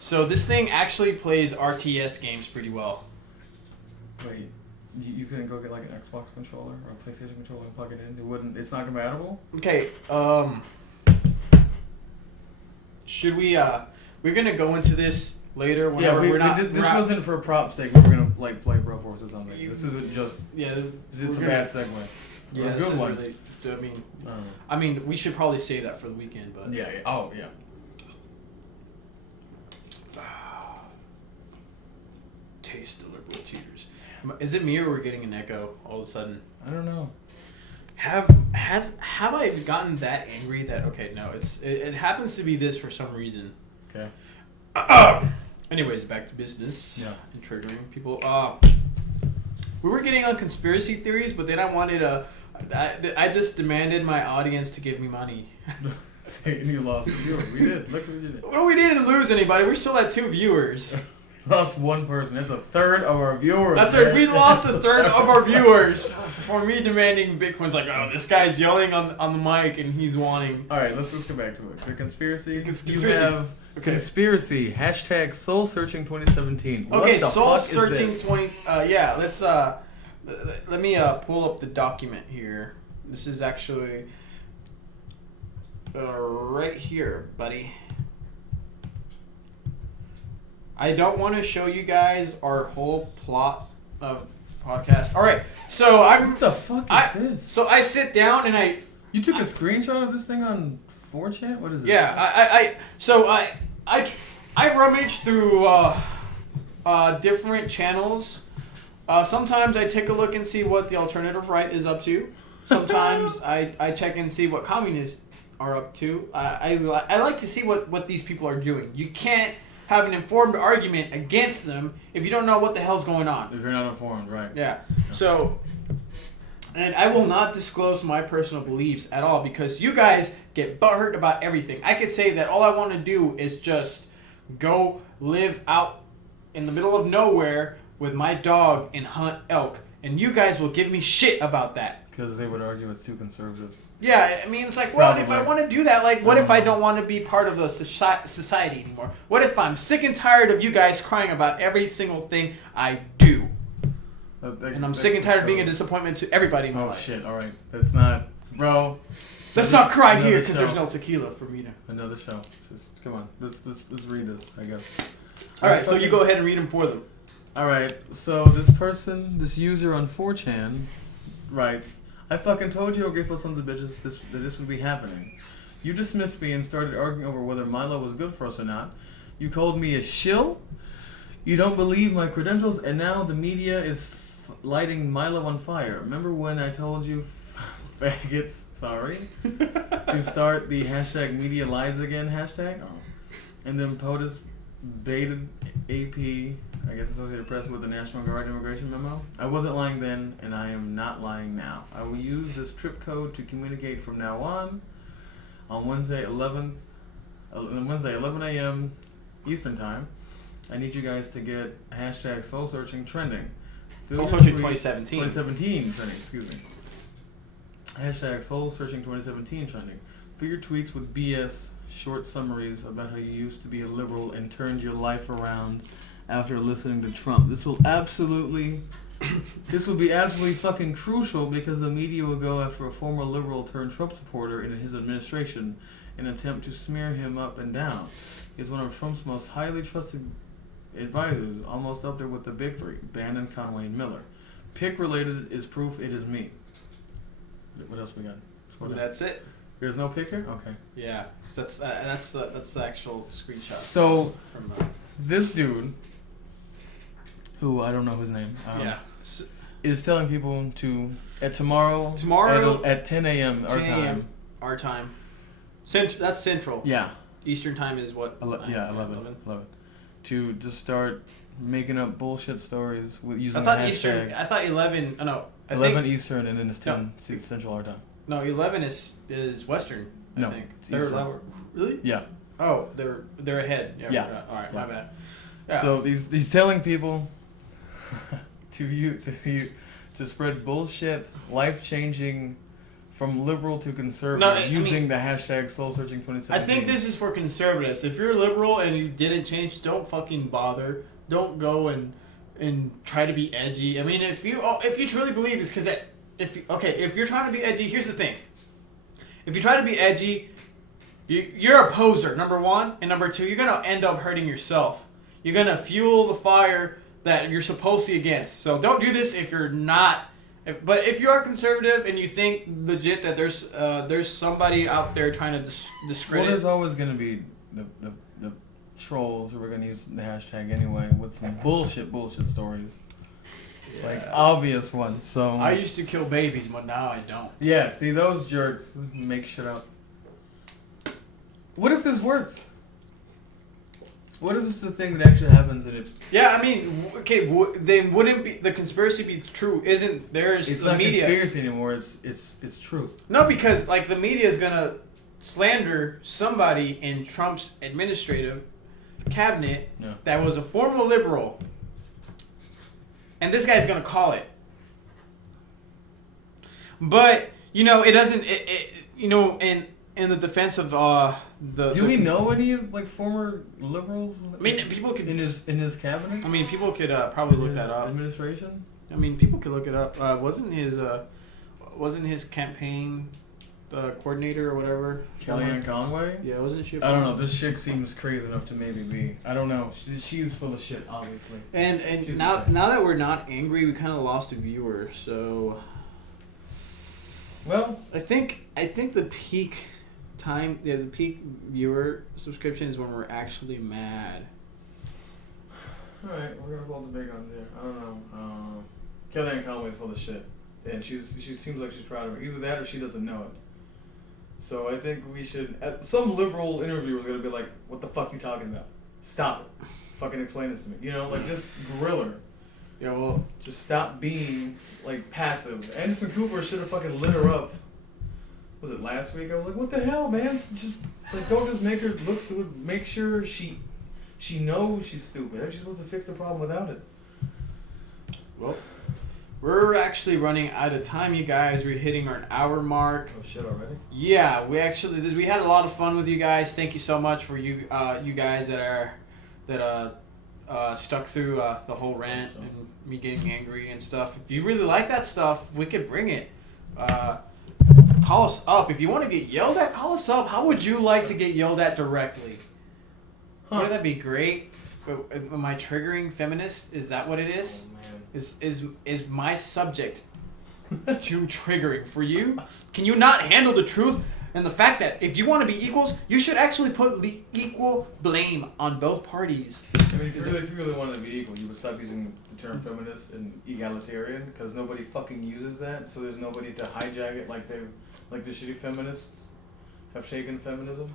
So this thing actually plays RTS games pretty well. Wait, you couldn't go get like an Xbox controller or a PlayStation controller and plug it in? It wouldn't. It's not compatible. Okay. Should we? We're gonna go into this later. This wasn't for prop sake. We're gonna like play Broforce or something. This isn't just. Yeah. It's a bad segue. Yeah, a good one. Really, I mean, we should probably save that for the weekend, but. Yeah. Oh yeah. Taste the liberal tears. Is it me or we're getting an echo all of a sudden? I don't know. Have I gotten that angry that no, it happens to be this for some reason. Okay. Anyways, back to business. Yeah. And triggering people. We were getting on conspiracy theories, but then I wanted I just demanded my audience to give me money. You lost a viewer. We did. Look what you did. Well, we didn't lose anybody. We're still at 2 viewers. Lost one person. That's a third of our viewers. We lost a third of our viewers for me demanding Bitcoin's like, oh, this guy's yelling on the mic and he's wanting. All right, let's get back to it. The conspiracy. You have conspiracy hashtag soul searching 2017. Okay, soul searching 20. Yeah, let's let me pull up the document here. This is actually right here, buddy. I don't want to show you guys our whole plot of podcast. All right, so what the fuck is this? So I sit down and You took a screenshot of this thing on 4chan? What is this? Yeah, I rummage through different channels. Sometimes I take a look and see what the alternative right is up to. Sometimes I check and see what communists are up to. I like to see what these people are doing. You can't have an informed argument against them if you don't know what the hell's going on. If you're not informed, right. Yeah. So, and I will not disclose my personal beliefs at all because you guys get butthurt about everything. I could say that all I want to do is just go live out in the middle of nowhere with my dog and hunt elk. And you guys will give me shit about that. Because they would argue it's too conservative. Yeah, I mean, it's like, well, if I want to do that, like, what if I don't want to be part of the society anymore? What if I'm sick and tired of you guys crying about every single thing I do? And I'm sick and tired of being a disappointment to everybody in my life. Oh, shit, alright. That's not... Bro... Let's not cry here, because there's no tequila for me to... Another show. Come on, let's read this, I guess. Alright, so you go ahead and read them for them. Alright, so this user on 4chan writes, I fucking told you, grateful sons of bitches, that this would be happening. You dismissed me and started arguing over whether Milo was good for us or not. You called me a shill. You don't believe my credentials, and now the media is lighting Milo on fire. Remember when I told you, faggots, sorry, to start the hashtag media lies again hashtag? Oh. And then POTUS baited AP, I guess Associated Press, with the National Guard immigration memo. I wasn't lying then, and I am not lying now. I will use this trip code to communicate from now on Wednesday 11 a.m. Eastern Time. I need you guys to get hashtag soul searching trending. Soul searching 2017. 2017 trending, excuse me. Hashtag soul searching 2017 trending. For your tweets with BS short summaries about how you used to be a liberal and turned your life around after listening to Trump. This will be absolutely fucking crucial because the media will go after a former liberal turned Trump supporter in his administration in an attempt to smear him up and down. He's one of Trump's most highly trusted advisors, almost up there with the big three, Bannon, Conway, and Miller. Pick related is proof it is me. What else we got? That's it. There's no pick here? Okay. Yeah, so that's the actual screenshot. So this dude, who I don't know his name, is telling people to tomorrow at 10 a.m. our time. That's Central. Yeah. Eastern time is what? 11. To just start making up bullshit stories with using I thought the hashtag. Eastern. I thought 11. Oh no. 11 Eastern and then it's 10 Central our time. No, 11 is Western. I think they're lower. Really? Yeah. Oh, they're ahead. Yeah. All right, my bad. Yeah. So he's telling people to spread bullshit, life-changing, from liberal to conservative, using the hashtag soul searching 2017. I think this is for conservatives. If you're liberal and you didn't change, don't fucking bother. Don't go and try to be edgy. I mean, if you truly believe this, because if you're trying to be edgy, here's the thing. If you try to be edgy, you're a poser, number one, and number two, you're gonna end up hurting yourself. You're gonna fuel the fire that you're supposed to against. So don't do this if you're not. But if you are conservative and you think legit that there's somebody out there trying to discredit. Well, there's always gonna be the trolls who are gonna use the hashtag anyway with some bullshit stories. Yeah. Like obvious ones. So I used to kill babies, but now I don't. Yeah, see those jerks make shit up. What if this works? What if this is the thing that actually happens and it? Yeah, I mean, okay, then wouldn't be the conspiracy be true? Isn't there's it's the not media? Conspiracy anymore. It's truth. No, because like the media is gonna slander somebody in Trump's administrative cabinet that was a former liberal, and this guy's gonna call it. But it doesn't. In the defense of Do we know any like former liberals? I mean, people could in his cabinet. I mean, people could probably look that up. Administration. I mean, people could look it up. Wasn't his campaign coordinator or whatever Kellyanne Conway? Yeah, wasn't she? I don't know. This chick seems crazy enough to maybe be. I don't know. She's full of shit, obviously. And now that we're not angry, we kind of lost a viewer. So. Well, I think the peak time, the peak viewer subscription is when we're actually mad. Alright, we're gonna pull the big guns here. I don't know. Kellyanne Conway's full of shit. And she seems like she's proud of it. Either that or she doesn't know it. So I think we should... some liberal interviewer's gonna be like, what the fuck you talking about? Stop it. Fucking explain this to me. You know, like, just grill her. Yeah, well, just stop being, like, passive. Anderson Cooper should have fucking lit her up. Was it last week? I was like, what the hell, man? Just, like, don't just make her look stupid. Make sure she knows she's stupid. How she's supposed to fix the problem without it? Well, we're actually running out of time, you guys. We're hitting our hour mark. Oh, shit, already? Yeah, we had a lot of fun with you guys. Thank you so much for you guys that stuck through the whole rant and me getting angry and stuff. If you really like that stuff, we could bring it. Call us up. If you want to get yelled at, call us up. How would you like to get yelled at directly? Wouldn't that be great? Am I triggering feminist? Is that what it is? Oh, man. Is my subject too triggering for you? Can you not handle the truth and the fact that if you want to be equals, you should actually put the equal blame on both parties? I mean, if you really wanted to be equal, you would stop using the term feminist and egalitarian, because nobody fucking uses that, so there's nobody to hijack it like the shitty feminists have taken feminism,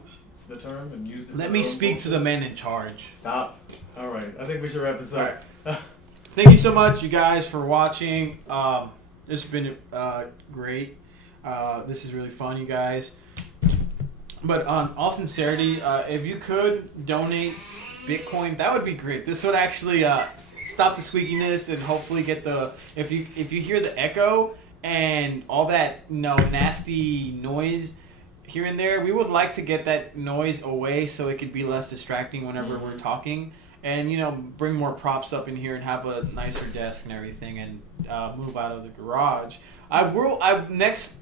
the term, and used it. Let me speak to the men in charge. Stop. All right. I think we should wrap this up. Right. Thank you so much, you guys, for watching. This has been great. This is really fun, you guys. But on all sincerity, if you could donate Bitcoin, that would be great. This would actually stop the squeakiness and hopefully get the if you hear the echo and all that nasty noise here and there, we would like to get that noise away so it could be less distracting whenever we're talking. And, bring more props up in here and have a nicer desk and everything and move out of the garage. Next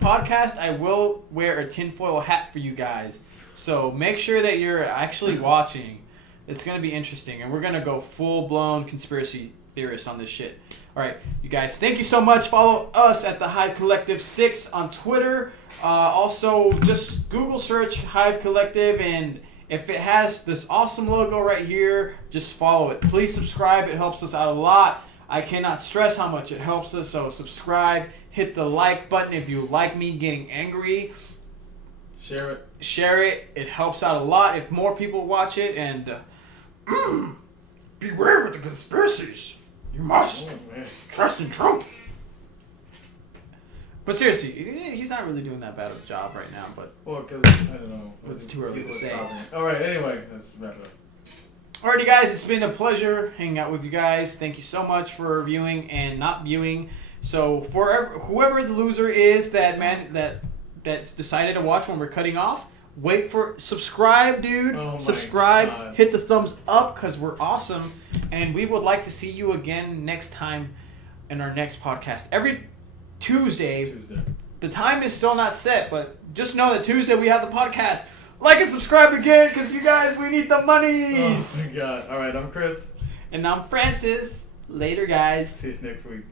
podcast, I will wear a tinfoil hat for you guys. So make sure that you're actually watching. It's going to be interesting. And we're going to go full-blown conspiracy theorists on this shit. All right, you guys, thank you so much. Follow us at the Hive Collective 6 on Twitter. Also, just Google search Hive Collective, and if it has this awesome logo right here, just follow it. Please subscribe. It helps us out a lot. I cannot stress how much it helps us. So subscribe. Hit the like button if you like me getting angry. Share it. It helps out a lot if more people watch it. And beware with the conspiracies. You must trust in Trump. But seriously, he's not really doing that bad of a job right now. But because I don't know. It's too early to say. All right. Anyway, let's wrap it up. Alrighty, guys, it's been a pleasure hanging out with you guys. Thank you so much for viewing and not viewing. So for whoever the loser is that decided to watch when we're cutting off, subscribe, dude. Oh subscribe. God. Hit the thumbs up because we're awesome, and we would like to see you again next time in our next podcast. Every Tuesday. The time is still not set, but just know that Tuesday we have the podcast. Like and subscribe again, because you guys, we need the monies. Oh my God. All right, I'm Chris. And I'm Francis. Later, guys. See you next week.